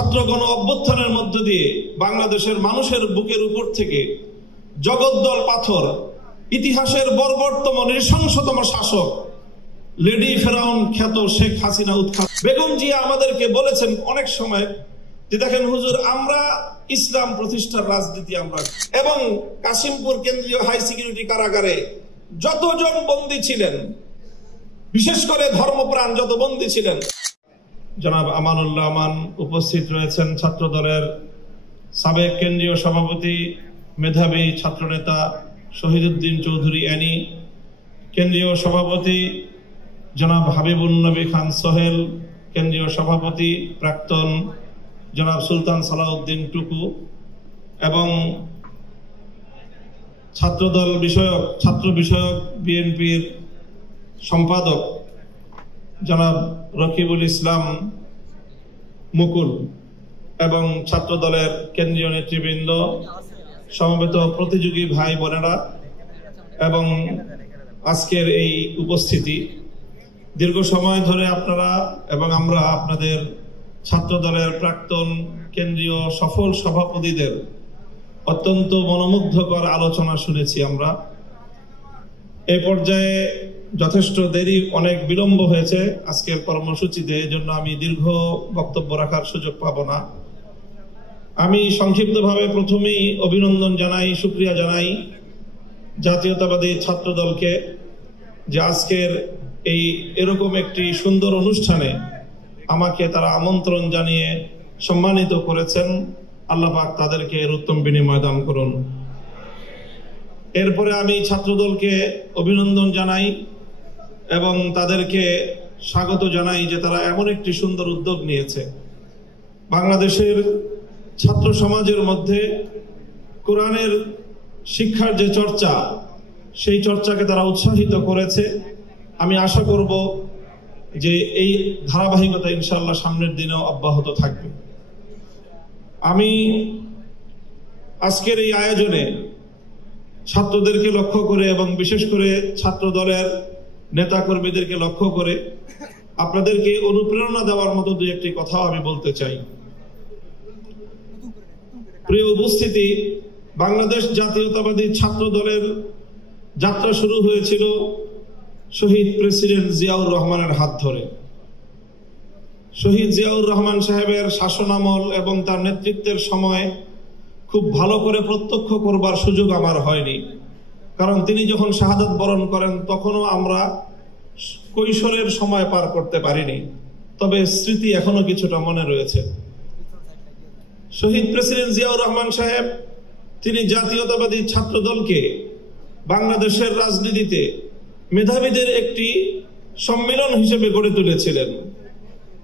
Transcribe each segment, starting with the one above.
ছাত্র গণ অভ্যুত্থানের মধ্য দিয়ে বাংলাদেশের মানুষের বুকের উপর থেকে জগদ্দল পাথর, ইতিহাসের বর্বরতম নৃশংসতম শাসক লেডি ফেরাউন খ্যাত শেখ হাসিনা উৎখাত। বেগম জিয়া আমাদেরকে বলেছেন অনেক সময় যে দেখেন হুজুর, আমরা ইসলাম প্রতিষ্ঠার রাজনীতি আমরা, এবং কাশিমপুর কেন্দ্রীয় হাই সিকিউরিটি কারাগারে যতজন বন্দী ছিলেন, বিশেষ করে ধর্মপ্রাণ যত বন্দী ছিলেন, জনাব আমানুল্লাহ আমান উপস্থিত রয়েছেন, ছাত্র দলের সাবেক কেন্দ্রীয় সভাপতি, মেধাবী ছাত্রনেতা শহীদুদ্দিন চৌধুরী অ্যানি, কেন্দ্রীয় সভাপতি জনাব হাবিবুন নবী খান সোহেল, কেন্দ্রীয় সভাপতি প্রাক্তন জনাব সুলতান সালাউদ্দিন টুকু, এবং ছাত্র বিষয়ক বিএনপির সম্পাদক জনাব রকিবুল ইসলাম মুকুল, এবং ছাত্র দলের কেন্দ্রীয় নেতৃবৃন্দ, সমবেত প্রতিযোগী ভাই বোনেরা, এবং আজকের এই উপস্থিতি, দীর্ঘ সময় ধরে আপনারা এবং আমরা আপনাদের ছাত্র দলের প্রাক্তন কেন্দ্রীয় সফল সভাপতিদের অত্যন্ত মনোমুগ্ধকর আলোচনা শুনেছি। আমরা এই পর্যায়ে যথেষ্ট দেরি, অনেক বিলম্ব হয়েছে আজকের কর্মসূচিতে, এজন্য আমি দীর্ঘ বক্তব্য রাখার সুযোগ পাব না। আমি সংক্ষিপ্তভাবে প্রথমেই অভিনন্দন জানাই, শুকরিয়া জানাই জাতীয়তাবাদী ছাত্র দলকে যে আজকের এরকম একটি সুন্দর অনুষ্ঠানে আমাকে তারা আমন্ত্রণ জানিয়ে সম্মানিত করেছেন। আল্লাহ পাক তাদেরকে এর উত্তম বিনিময় দান করুন। এরপরে আমি ছাত্র দলকে অভিনন্দন জানাই এবং তাদেরকে স্বাগত জানাই যে তারা এমন একটি সুন্দর উদ্যোগ নিয়েছে। বাংলাদেশের ছাত্র সমাজের মধ্যে কোরআনের শিক্ষার যে চর্চা, সেই চর্চাকে তারা উৎসাহিত করেছে। আমি আশা করব যে এই ধারাবাহিকতা ইনশাআল্লাহ সামনের দিনেও অব্যাহত থাকবে। আমি আজকের এই আয়োজনে ছাত্রদেরকে লক্ষ্য করে এবং বিশেষ করে ছাত্র দলের নেতাকর্মীদেরকে লক্ষ্য করে আপনাদেরকে অনুপ্রেরণা দেওয়ার মতো দু একটি কথাও আমি বলতে চাই। প্রিয় উপস্থিতি, বাংলাদেশ জাতীয়তাবাদী ছাত্র দলের যাত্রা শুরু হয়েছিল শহীদ প্রেসিডেন্ট জিয়াউর রহমানের হাত ধরে। শহীদ জিয়াউর রহমান সাহেবের শাসনামল এবং তার নেতৃত্বের সময় খুব ভালো করে প্রত্যক্ষ করবার সুযোগ আমার হয়নি, কারণ তিনি যখন শাহাদাত বরণ করেন তখনও আমরা কৈশোরের সময় পার করতে পারিনি, তবে স্মৃতি এখনো কিছুটা মনে রয়েছে। শহীদ প্রেসিডেন্ট জিয়াউর রহমান সাহেব তিনি জাতীয়তাবাদী ছাত্র দলকে বাংলাদেশের রাজনীতিতে মেধাবীদের একটি সম্মেলন হিসেবে গড়ে তুলেছিলেন,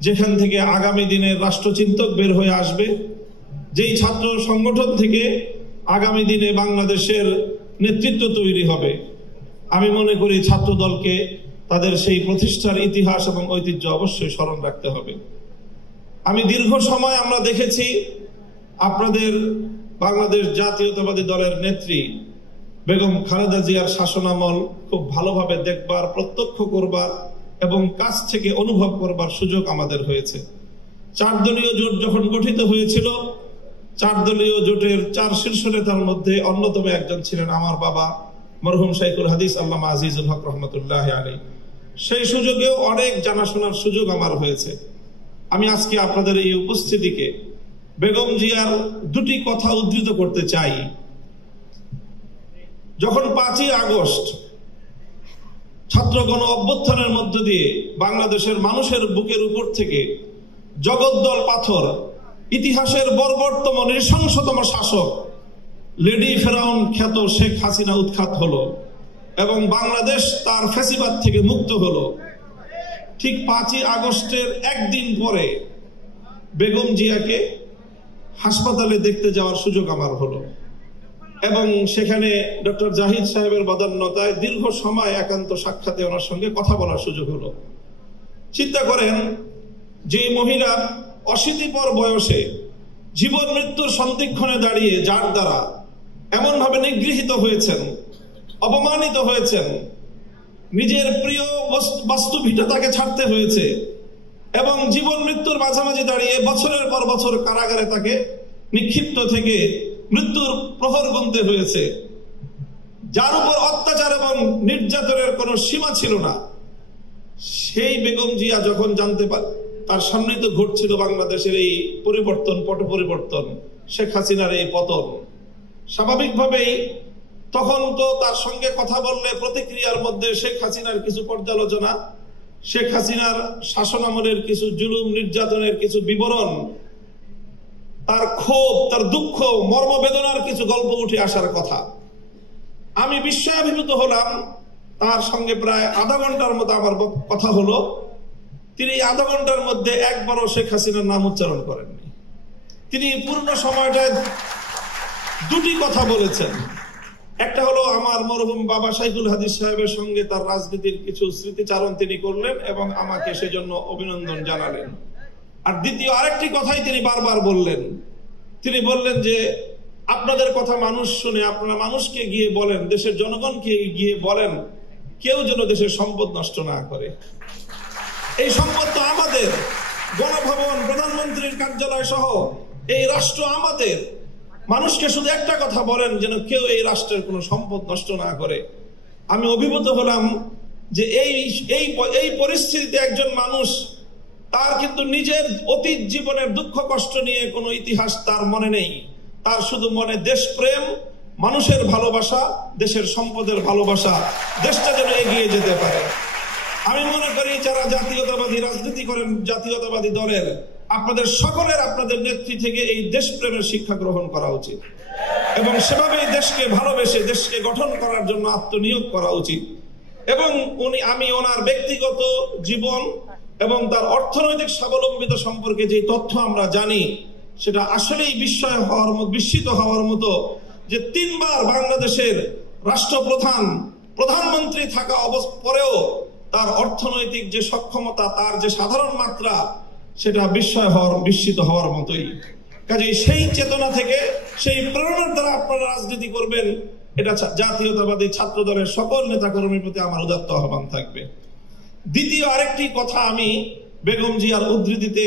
যেখান থেকে আগামী দিনের রাষ্ট্রচিন্তক বের হয়ে আসবে, যেই ছাত্র সংগঠন থেকে আগামী দিনে বাংলাদেশের নেতৃত্ব তৈরি হবে। আমি মনে করি ছাত্র দলকে তাদের সেই প্রতিষ্ঠার ইতিহাস এবং ঐতিহ্য অবশ্যই স্মরণ রাখতে হবে। আমি দীর্ঘ সময় আমরা দেখেছি আপনাদের বাংলাদেশ জাতীয়তাবাদী দলের নেত্রী বেগম খালেদা জিয়ার শাসনামল খুব ভালোভাবে দেখবার, প্রত্যক্ষ করবার এবং কাছ থেকে অনুভব করবার সুযোগ আমাদের হয়েছে। 4 দলীয় জোট যখন গঠিত হয়েছিল, 4 দলীয় জোটের 4 শীর্ষ নেতার মধ্যে অন্যতম একজন ছিলেন আমার বাবা মরহুম শাইখুল হাদিস আল্লামা আজিজুল হক রহমতুল্লাহ আলাইহি। সেই সুযোগেও অনেক জানাশোনার সুযোগ আমার হয়েছে। আমি আজকে আপনাদের এই উপস্থিতিকে বেগম জিয়ার 2টি কথা উদ্ধৃত করতে চাই। যখন 5ই আগস্ট ছাত্র গণ অভ্যুত্থানের মধ্য দিয়ে বাংলাদেশের মানুষের বুকের উপর থেকে জগদ্দল পাথর, ইতিহাসের বর্বরতম নৃশংসতম শাসক লেডি ফেরাউন খ্যাত শেখ হাসিনা উৎখাত হলো এবং বাংলাদেশ তার ফ্যাসিবাদ থেকে মুক্ত হলো, ঠিক 5ই আগস্টের একদিন পরে বেগম জিয়াকে হাসপাতালে দেখতে যাওয়ার সুযোগ আমার হলো এবং সেখানে ডক্টর জাহিদ সাহেবের বদান্যতায় দীর্ঘ সময় একান্ত সাক্ষাতে ওনার সঙ্গে কথা বলার সুযোগ হলো। চিন্তা করেন, যে মহিলা অশীতিপর বয়সে জীবন মৃত্যুর সন্ধিক্ষণে দাঁড়িয়ে যার দ্বারা এমনভাবে নিগৃহীত হয়েছেন, অপমানিত হয়েছেন, নিজের প্রিয় বাস্তুভিটা তাকে ছাড়তে হয়েছে, এবং জীবন মৃত্যুর মাঝামাঝি দাঁড়িয়ে বছরের পর বছর কারাগারে তাকে নিক্ষিপ্ত থেকে মৃত্যুর প্রহর গুনতে হয়েছে, যার উপর অত্যাচার এবং নির্যাতনের কোনো সীমা ছিল না। সেই বেগম জিয়া যখন জানতে পারে, তার সামনে তো ঘটছিল বাংলাদেশের এই পরিবর্তন, পট পরিবর্তন, শেখ হাসিনার এই পতন, স্বাভাবিকভাবেই তখন তো তার সঙ্গে কথা বললে প্রতিক্রিয়ার মধ্যে শেখ হাসিনার কিছু পর্যালোচনা, শেখ হাসিনার শাসনামলের কিছু জুলুম নির্যাতনের কিছু বিবরণ, তার ক্ষোভ, তার দুঃখ, মর্মবেদনার কিছু গল্প উঠে আসার কথা। আমি বিস্ময়াভিভূত হলাম। তার সঙ্গে প্রায় আধা ঘন্টার মতো আমার কথা হলো। তিনি আধা ঘন্টার মধ্যে একবারও শেখ হাসিনার নাম উচ্চারণ করেননি। তিনি পূর্ণ সময়টায় দুটি কথা বলেছেন। একটা হলো আমার মরহুম বাবা শাইখুল হাদিস সাহেবের সঙ্গে তার রাজনীতির কিছু স্মৃতিচারণ তিনি করলেন এবং আমাকে সেজন্য অভিনন্দন জানালেন। আর দ্বিতীয় আরেকটি কথাই তিনি বারবার বললেন। তিনি বললেন যে আপনাদের কথা মানুষ শুনে, আপনারা মানুষকে গিয়ে বলেন, দেশের জনগণকে গিয়ে বলেন, কেউ যেন দেশের সম্পদ নষ্ট না করে। এই সম্পদ তো আমাদের, গণভবন, প্রধানমন্ত্রীর কার্যালয় সহ এই রাষ্ট্র আমাদের। মানুষকে শুধু একটা কথা বলেন, যেন কেউ এই রাষ্ট্রের কোনো সম্পদ নষ্ট না করে। আমি অভিভূত হলাম যে এই পরিস্থিতিতে একজন মানুষ, তার কিন্তু নিজের অতীত জীবনের দুঃখ কষ্ট নিয়ে কোনো ইতিহাস তার মনে নেই। তার শুধু মনে দেশপ্রেম, মানুষের ভালোবাসা, দেশের সম্পদের ভালোবাসা, দেশটা যেন এগিয়ে যেতে পারে। আমি মনে করি যারা জাতীয়তাবাদী রাজনীতি করেন, জাতীয়তাবাদী দলের, আপনাদের সকলের, আপনাদের নেত্রী থেকে এই দেশপ্রেমের শিক্ষা গ্রহণ করা উচিত এবং সেভাবেই দেশকে ভালোবেসে দেশকে গঠন করার জন্য আত্মনিয়োগ করা উচিত। এবং আমি ওনার ব্যক্তিগত জীবন এবং তার অর্থনৈতিক স্বাবলম্বিতা সম্পর্কে যে তথ্য আমরা জানি, সেটা আসলেই বিস্মিত হওয়ার মতো যে 3 বার বাংলাদেশের রাষ্ট্রপ্রধান, প্রধানমন্ত্রী থাকা পরেও তার অর্থনৈতিক যে সক্ষমতা, তার যে সাধারণ মাত্রা, সেটা বিস্মিত হওয়ার মতোই। কাজে সেই চেতনা থেকে, সেই প্রেরণার দ্বারা আপনারা রাজনীতি করবেন, এটা জাতীয়তাবাদী ছাত্র দলের সকল নেতাকর্মীর প্রতি আমার উদাত্ত আহ্বান থাকবে। দ্বিতীয় আরেকটি কথা আমি বেগম জিয়ার উদ্ধৃতিতে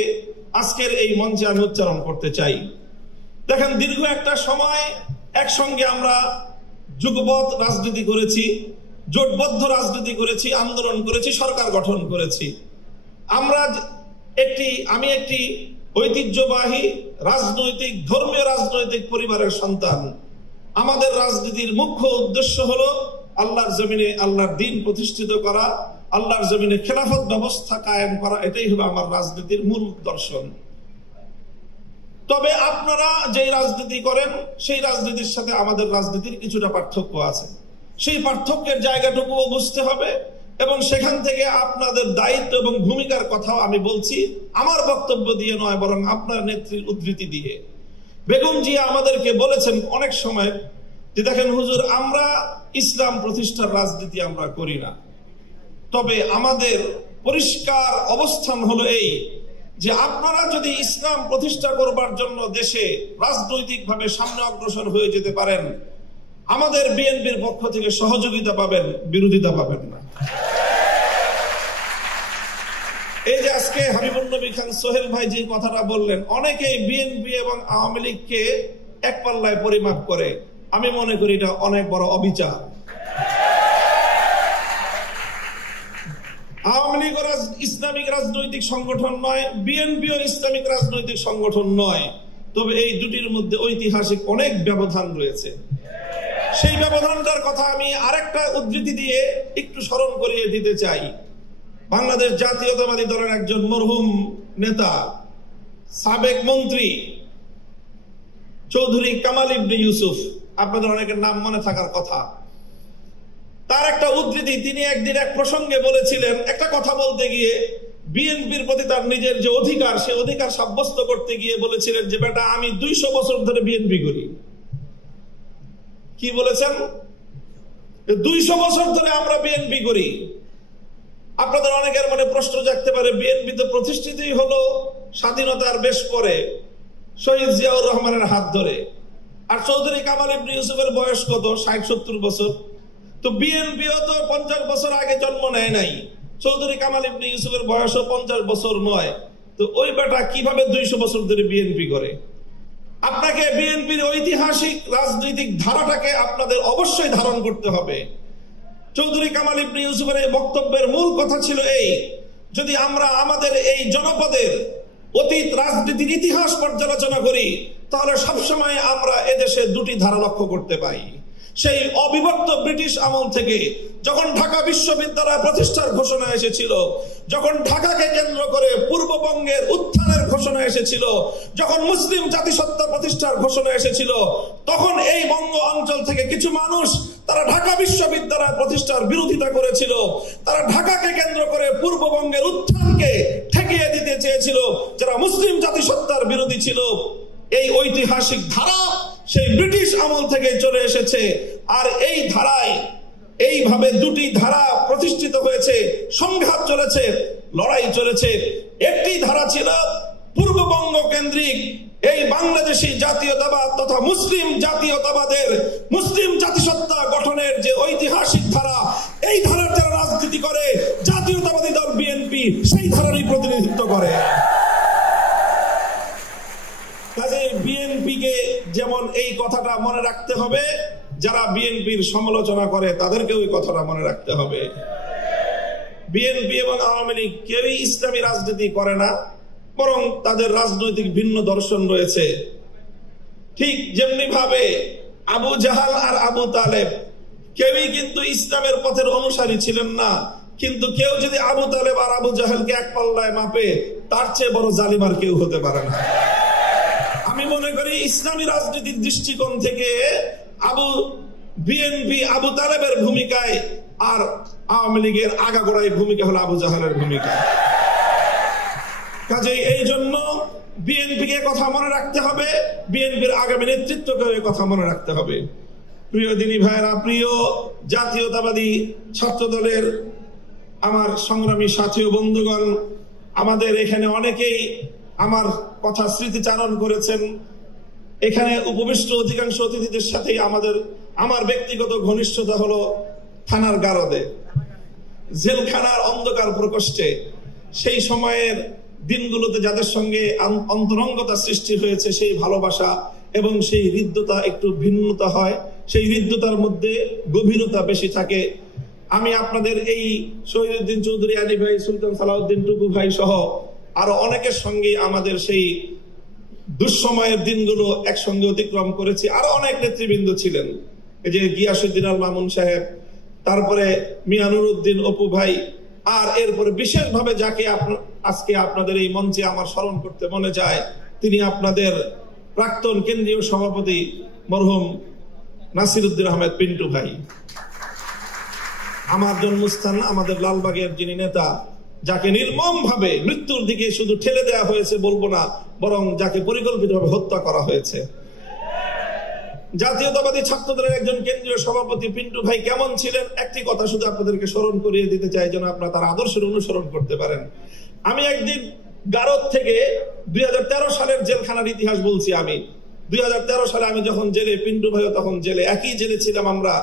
আজকের এই মঞ্চে আমি উচ্চারণ করতে চাই। দেখেন, দীর্ঘ একটা সময় একসঙ্গে আমরা যুগপৎ রাজনীতি করেছি, জোটবদ্ধ রাজনীতি করেছি, আন্দোলন করেছি, সরকার গঠন করেছি। আমি একটি ঐতিহ্যবাহী রাজনৈতিক, ধর্মীয় রাজনৈতিক পরিবারের সন্তান। আমাদের রাজনীতির মুখ্য উদ্দেশ্য হলো আল্লাহর জমিনে আল্লাহর দ্বীন প্রতিষ্ঠিত করা, আল্লাহর জমিনে খেলাফত ব্যবস্থা কায়েম করা। এটাই হলো আমার রাজনীতির মূল দর্শন। তবে আপনারা যেই রাজনীতি করেন, সেই রাজনীতির সাথে আমাদের রাজনীতির কিছুটা পার্থক্য আছে। সেই পার্থক্যের জায়গাটুকুও বুঝতে হবে এবং সেখান থেকে আপনাদের দায়িত্ব এবং ভূমিকার কথাও আমি বলছি, আমার বক্তব্য দিয়ে নয়, বরং আপনার নেত্রীর উদ্ধৃতি দিয়ে। বেগম জিয়া আমাদেরকে বলেছেন অনেক সময় যে দেখেন হুজুর, আমরা ইসলাম প্রতিষ্ঠার রাজনীতি আমরা করি না, তবে আমাদের পরিষ্কার অবস্থান হলো এই যে আপনারা যদি ইসলাম প্রতিষ্ঠা করবার জন্য দেশে রাজনৈতিকভাবে সামনে অগ্রসর হয়ে যেতে পারেন, আমাদের বিএনপির পক্ষ থেকে সহযোগিতা পাবেন, বিরোধিতা পাবেন না। এই যে আজকে হাবিবুন নবী খান সোহেল ভাই যে কথাটা বললেন, অনেকেই বিএনপি এবং আওয়ামী লীগকে এক পাল্লায় পরিমাপ করে। আমি মনে করি এটা অনেক বড় অবিচার। আওয়ামী লীগ ইসলামিক রাজনৈতিক সংগঠন নয়, বিএনপিও ইসলামিক রাজনৈতিক সংগঠন নয়, তবে এই দুটির মধ্যে ঐতিহাসিক অনেক ব্যবধান রয়েছে। সেই ব্যবধানটার কথা আমি আরেকটা উদ্ধৃতি দিয়ে একটু স্মরণ করিয়ে দিতে চাই। বাংলাদেশ জাতীয়তাবাদী দলের একজন মরহুম নেতা, সাবেক মন্ত্রী চৌধুরী কামাল ইবনে ইউসুফ, আপনাদের অনেকের নাম মনে থাকার কথা। তার একটা উদ্ধৃতি, তিনি একদিন এক প্রসঙ্গে বলেছিলেন, একটা কথা বলতে গিয়ে বিএনপির প্রতি তার নিজের যে অধিকার, সে অধিকার সাব্যস্ত করতে গিয়ে বলেছিলেন যে বেটা, আমি 200 বছর ধরে বিএনপি করি। কি বলেছেন? 200 বছর ধরে আমরা বিএনপি করি। আপনাদের অনেকের মনে প্রশ্ন জাগতে পারে, বিএনপি তো প্রতিষ্ঠিতই হলো স্বাধীনতার বেশ পরে, শহীদ জিয়াউর রহমানের হাত ধরে। আর চৌধুরী কামাল ইবনে ইউসুফের বয়স কত? 60-70 বছর। তো বিএনপিও তো 50 বছর আগে জন্ম নেয় নাই। চৌধুরী কামাল ইবনে ইউসুফের বয়সও 50 বছর নয়, তো ওই বেটা কিভাবে 200 বছর ধরে বিএনপি করে? আপনাকে বিএনপির ঐতিহাসিক রাজনৈতিক ধারাটাকে আপনাদের অবশ্যই ধারণ করতে হবে। চৌধুরী কামাল ইবনে ইউসুফের এই বক্তব্যের মূল কথা ছিল এই, যদি আমরা আমাদের এই জনপদের অতীত রাজনীতির ইতিহাস পর্যালোচনা করি তাহলে সবসময় আমরা এদেশে দুটি ধারা লক্ষ্য করতে পাই। সেই অবিভক্ত ব্রিটিশ আমল থেকে যখন ঢাকা বিশ্ববিদ্যালয় প্রতিষ্ঠার ঘোষণা এসেছিল, যখন ঢাকাকে কেন্দ্র করে পূর্ববঙ্গের উত্থানের ঘোষণা এসেছিল, যখন মুসলিম জাতিসত্তা প্রতিষ্ঠার ঘোষণা এসেছিল, তখন এই বঙ্গ অঞ্চল থেকে কিছু মানুষ তারা ঢাকা বিশ্ববিদ্যালয় প্রতিষ্ঠার বিরোধিতা করেছিল। তারা ঢাকাকে কেন্দ্র করে পূর্ববঙ্গের উত্থানকে ঠেকিয়ে দিতে চেয়েছিল, যারা মুসলিম জাতিসত্তার বিরোধী ছিল। এই ঐতিহাসিক ধারা সেই ব্রিটিশ আমল থেকে চলে এসেছে, আর এই ধারায় এইভাবে দুটি ধারা প্রতিষ্ঠিত হয়েছে, সংঘাত চলেছে, লড়াই চলেছে। একটি ধারা ছিল পূর্ববঙ্গ কেন্দ্রিক এই বাংলাদেশী জাতীয়তাবাদ তথা মুসলিম জাতীয়তাবাদের, মুসলিম জাতিসত্তা গঠনের যে ঐতিহাসিক ধারা, এই ধারার যারা রাজনীতি করে জাতীয়তাবাদী দল বিএনপি সেই ধারারই প্রতিনিধিত্ব করে। কাজে বিএনপিকে যেমন এই কথাটা মনে রাখতে হবে, যারা বিএনপির সমালোচনা করে তাদেরকেও এই কথাটা মনে রাখতে হবে। বিএনপি এবং আওয়ামী লীগ কেউই ইসলামী রাজনীতি করে না, বরং তাদের রাজনৈতিক ভিন্ন দর্শন রয়েছে। ঠিক যেমনি ভাবে আবু জাহাল আর আবু তালেব কেউই কিন্তু ইসলামের পথের অনুসারী ছিলেন না, কিন্তু কেউ যদি আবু তালেব আর আবু জাহালকে এক পাল্লায় মাপে তার চেয়ে বড় জালিম আর কেউ হতে পারে না। আমি মনে করি ইসলামী রাজনীতির দৃষ্টিকোণ থেকে বিএনপি আবু তালেবের ভূমিকায় আর আওয়ামী লীগের আগাগোড়াই ভূমিকা হলো আবু জাহালের ভূমিকা। কাজেই এই জন্য বিএনপিকে কথা মনে রাখতে হবে, বিএনপির আগামী নেতৃত্বকে কথা মনে রাখতে হবে। প্রিয় দিনী ভাইরা, প্রিয় জাতীয়তাবাদী ছাত্র দলের আমার সংগ্রামী সাথী ও বন্ধুগণ, আমাদের এখানে অনেকেই আমার কথা স্মৃতিচারণ করেছেন। এখানে উপবিষ্ট অধিকাংশ অতিথিদের সাথে আমার ব্যক্তিগত ঘনিষ্ঠতা হলো থানার গারদে, জেলখানার অন্ধকার প্রকোষ্ঠে সেই সময়ের দিনগুলোতে যাদের সঙ্গে অন্তরঙ্গতা সৃষ্টি হয়েছে, সেই ভালোবাসা এবং সেই হৃদ্যতা একটু ভিন্নতা হয়, সেই হৃদ্যতার মধ্যে গভীরতা বেশি থাকে। আমি আপনাদের এই শহীদুদ্দিন চৌধুরী আলী ভাই, সুলতান সালাউদ্দিন টুকু ভাই সহ আরো অনেকের সঙ্গে আমাদের সেই দুঃসময়ের দিনগুলো একসঙ্গে অতিক্রম করেছি। আরো অনেক নেতৃবৃন্দ ছিলেন, এই যে গিয়াসউদ্দিন আল মামুন সাহেব, তারপরে মিয়া নুরুদ্দিন অপু ভাই, আর এরপরে বিশেষভাবে যাকে আজকে আপনাদের এই মঞ্চে আমার স্মরণ করতে মনে যায়, তিনি আপনাদের প্রাক্তন কেন্দ্রীয় সভাপতি মরহুম নাসিরউদ্দিন আহমেদ পিন্টু ভাই। আমার জন্মস্থান আমাদের লালবাগের যিনি নেতা, যাকে নির্মম ভাবে মৃত্যুর দিকে শুধু ঠেলে দেওয়া হয়েছে বলবো না, বরং যাকে পরিকল্পিতভাবে হত্যা করা হয়েছে। জাতীয়তাবাদী ছাত্রদলের একজন কেন্দ্রীয় সভাপতি পিন্টু ভাই কেমন ছিলেন, একটি কথা শুধু আপনাদেরকে স্মরণ করিয়ে দিতে চাই, যেন আপনারা তার আদর্শের অনুসরণ করতে পারেন। আমি একদিন গারদ থেকে 2013 সালের জেলখানার ইতিহাস বলছি। আমি 2013 সালে আমি যখন জেলে, পিন্টু ভাইও তখন জেলে, একই জেলে ছিলাম আমরা,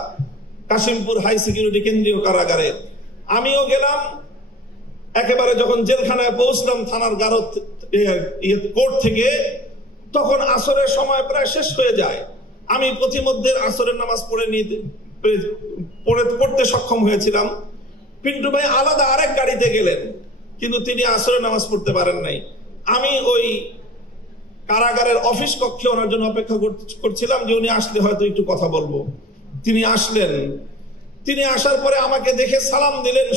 কাশিমপুর হাই সিকিউরিটি কেন্দ্রীয় কারাগারে। আমিও গেলাম, একেবারে যখন জেলখানায় পৌঁছলাম থানার গারদ কোর্ট থেকে, তখন আসরের সময় প্রায় শেষ হয়ে যায়। আমি প্রতিমধ্যে আসরের নামাজ পড়তে সক্ষম হয়েছিলাম। পিন্টু ভাই আলাদা আরেক গাড়িতে গেলেন, কিন্তু তিনি আসরের নামাজ পড়তে পারেন নাই। আমি ওই কারাগারের অফিস কক্ষে ওনার জন্য অপেক্ষা করছিলাম যে উনি আসলে হয়তো একটু কথা বলবো। তিনি আসলেন। তিনি আসার পরে আমাকে দেখে সালাম দিলেন,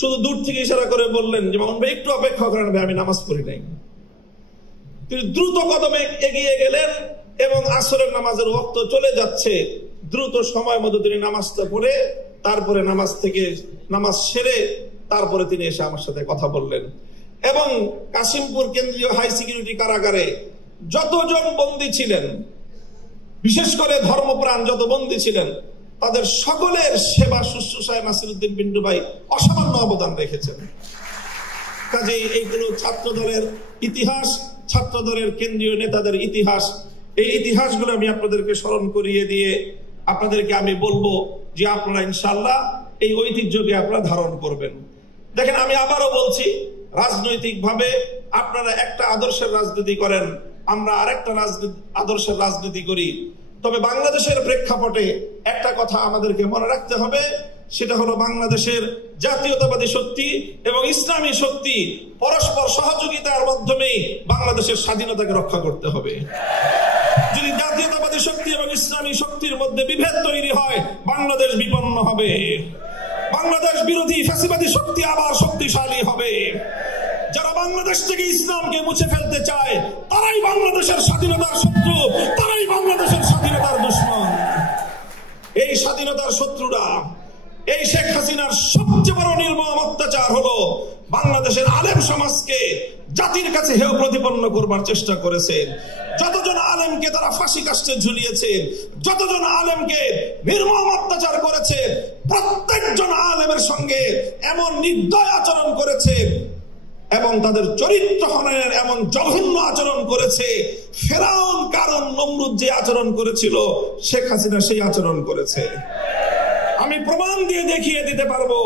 শুধু দূর থেকে ইশারা করে বললেন যে মামুন ভাই একটু অপেক্ষা করেন ভাই, আমি নামাজ পড়ি নাই। তিনি দ্রুত কদমে এগিয়ে গেলেন এবং আসরের নামাজের ওয়াক্ত চলে যাচ্ছে, দ্রুত সময় মতো তিনি নামাজটা পড়ে তারপরে নামাজ সেরে তারপরে তিনি এসে আমার সাথে কথা বললেন। এবং কাশিমপুর কেন্দ্রীয় হাই সিকিউরিটি কারাগারে যতজন বন্দী ছিলেন, বিশেষ করে ধর্মপ্রাণ যত বন্দী ছিলেন, তাদের সকলের সেবা শুশ্রূষায় নাসিরউদ্দিন পিন্টু ভাই অসামান্য অবদান রেখেছেন। কাজেই এইগুলো ছাত্রদলের ইতিহাস, ছাত্রদলের কেন্দ্রীয় নেতাদের ইতিহাস। এই ইতিহাসগুলো আমি আপনাদেরকে স্মরণ করিয়ে দিয়ে আপনাদেরকে আমি বলবো যে আপনারা ইনশাআল্লাহ এই ঐতিহ্যকে আপনারা ধারণ করবেন। দেখেন, আমি আবারও বলছি, রাজনৈতিকভাবে আপনারা একটা আদর্শের রাজনীতি করেন, আমরা আরেকটা আদর্শের রাজনীতি করি। তবে বাংলাদেশের প্রেক্ষাপটে একটা কথা আমাদেরকে মনে রাখতে হবে, সেটা হলো বাংলাদেশের জাতীয়তাবাদী শক্তি এবং ইসলামী শক্তি পরস্পর সহযোগিতার মাধ্যমে বাংলাদেশের স্বাধীনতাকে রক্ষা করতে হবে। যদি জাতীয়তাবাদী শক্তি এবং ইসলামী শক্তির মধ্যে বিভেদ তৈরি হয়, বাংলাদেশ বিপন্ন হবে, বাংলাদেশ বিরোধী ফ্যাসিবাদী শক্তি আবার শক্তিশালী হবে। যারা বাংলাদেশ থেকে ইসলামকে মুছে ফেলতে চায়, তারাই বাংলাদেশের স্বাধীনতার শত্রু, তারাই বাংলাদেশের স্বাধীনতার দুশমন। এই স্বাধীনতার শত্রুরা, এই শেখ হাসিনার সবচেয়ে বড় নির্মম অত্যাচার হলো বাংলাদেশের আলেম সমাজকে জাতির কাছে হেয় প্রতিপন্ন করবার চেষ্টা করেছে। যতজন আলেমকে তারা ফাঁসি কাস্টে ঝুলিয়েছে, যতজন আলেমকে নির্মম অত্যাচার করেছে, প্রত্যেকজন আলেমের সঙ্গে এমন নির্দয় আচরণ করেছে এবং তাদের চরিত্র হননের এমন জঘন্য আচরণ করেছে। ফেরাউন কারণ নমরুদ যে আচরণ করেছিল, শেখ হাসিনা সেই আচরণ করেছে। আমি প্রমাণ দিয়ে দেখিয়ে দিতে পারবো,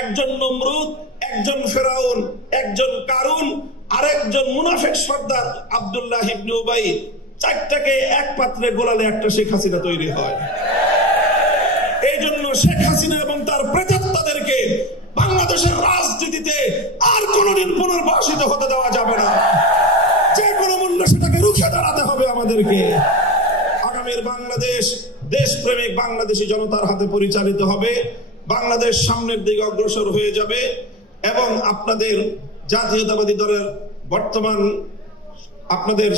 একজন নমরুদ, একজন ফেরাউন, একজন কারুন, আরেকজন মুনাফিক সর্দার আব্দুল্লাহ ইবনে উবাই, চারটাকে এক পাত্রে গোলালে একটা শেখ হাসিনা তৈরি হয়। এই জন্য শেখ হাসিনা এবং তার প্রেতাত্মাদেরকে বাংলাদেশের রাজনীতিতে আর কোনোদিন পুনর্বাসিত হতে দেওয়া যাবে না। যে কোনো মূল্যে সেটাকে রুখে দাঁড়াতে হবে আমাদেরকে। আগামীর বাংলাদেশ দেশপ্রেমিক বাংলাদেশী জনতার হাতে পরিচালিত হবে। বাংলাদেশ সামনের দিকে অগ্রসর হয়ে যাবে এবং আপনাদের জাতীয়তাবাদী দলের বর্তমান আপনাদের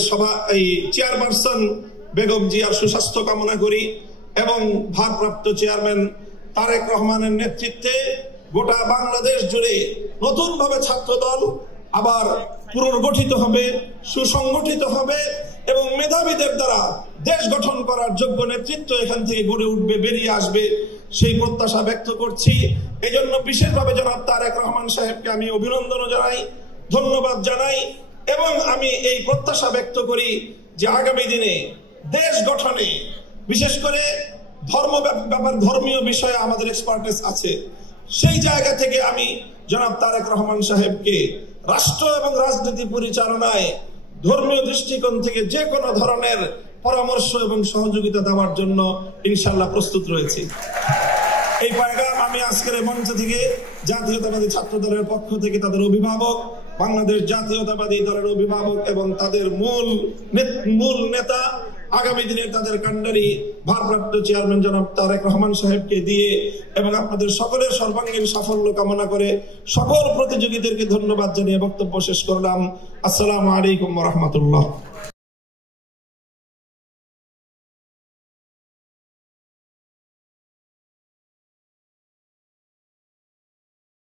এই চেয়ারপারসন বেগম জিয়ার সুস্বাস্থ্য কামনা করি এবং ভারপ্রাপ্ত চেয়ারম্যান তারেক রহমানের নেতৃত্বে গোটা বাংলাদেশ জুড়ে নতুনভাবে ছাত্রদল আবার পুনর্গঠিত হবে, সুসংগঠিত হবে এবং মেধাবীদের দ্বারা দেশ গঠন করার যোগ্য নেতৃত্ব এখান থেকে গড়ে উঠবে, বেরিয়ে আসবে, সেই প্রত্যাশা ব্যক্ত করছি। এই জন্য বিশেষভাবে জনাব তারেক রহমান সাহেবকে আমি অভিনন্দন জানাই, ধন্যবাদ জানাই এবং আমি এই প্রত্যাশা ব্যক্ত করি যে আগামী দিনে দেশ গঠনে বিশেষ করে ধর্মীয় বিষয়ে আমাদের এক্সপার্টিস আছে। সেই জায়গা থেকে আমি জনাব তারেক রহমান সাহেবকে রাষ্ট্র এবং রাজনীতি পরিচালনায় ধর্মীয় দৃষ্টিকোণ থেকে যে কোনো ধরনের পরামর্শ এবং সহযোগিতা দেওয়ার জন্য ইনশাআল্লাহ প্রস্তুত রয়েছি। এই পয়গাম আমি আজকের মঞ্চ থেকে জাতীয়তাবাদী ছাত্র দলের পক্ষ থেকে তাদের অভিভাবক, বাংলাদেশ জাতীয়তাবাদী দলের অভিভাবক এবং তাদের মূল নেতা, আগামী দিনে তাদের কান্ডারি ভারপ্রাপ্ত চেয়ারম্যান জনাব তারেক রহমান সাহেবকে দিয়ে এবং আপনাদের সকলের সর্বাঙ্গীন সাফল্য কামনা করে সকল প্রতিযোগীদেরকে ধন্যবাদ জানিয়ে বক্তব্য শেষ করলাম। আসসালামু আলাইকুম ওয়া রাহমাতুল্লাহ।